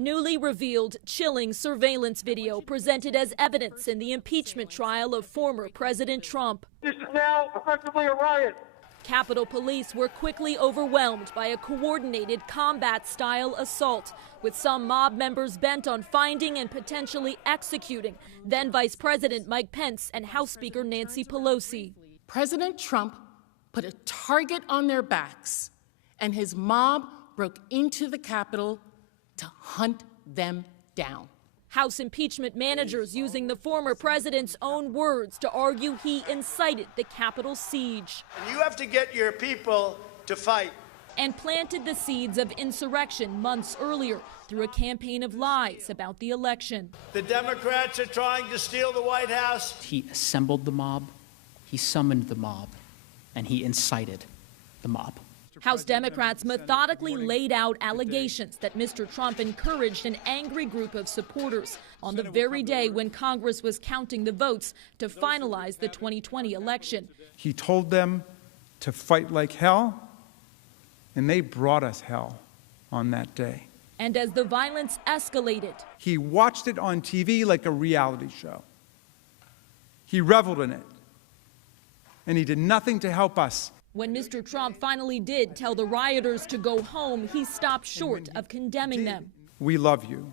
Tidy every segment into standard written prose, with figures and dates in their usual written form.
Newly revealed, chilling surveillance video presented as evidence in the impeachment trial of former President Trump. This is now effectively a riot. Capitol Police were quickly overwhelmed by a coordinated combat-style assault, with some mob members bent on finding and potentially executing then Vice President Mike Pence and House Speaker Nancy Pelosi. President Trump put a target on their backs, and his mob broke into the Capitol to hunt them down. House impeachment managers using the former president's own words to argue he incited the Capitol siege. And you have to get your people to fight. And planted the seeds of insurrection months earlier through a campaign of lies about the election. The Democrats are trying to steal the White House. He assembled the mob, he summoned the mob, and he incited the mob. House Democrats methodically laid out allegations that Mr. Trump encouraged an angry group of supporters on the very day when Congress was counting the votes to finalize the 2020 election. He told them to fight like hell, and they brought us hell on that day. And as the violence escalated, he watched it on TV like a reality show. He reveled in it, and he did nothing to help us. When Mr. Trump finally did tell the rioters to go home, he stopped short of condemning them. We love you.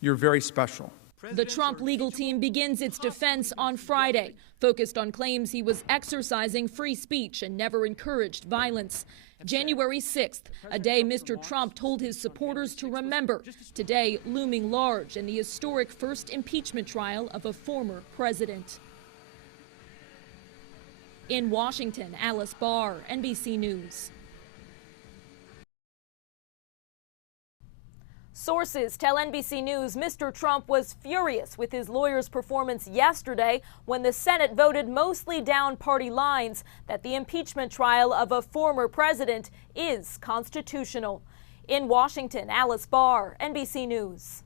You're very special. The Trump legal team begins its defense on Friday, focused on claims he was exercising free speech and never encouraged violence. January 6th, a day Mr. Trump told his supporters to remember, today looming large in the historic first impeachment trial of a former president. In Washington, Alice Barr, NBC News. Sources tell NBC News Mr. Trump was furious with his lawyer's performance yesterday when the Senate voted mostly down party lines that the impeachment trial of a former president is constitutional. In Washington, Alice Barr, NBC News.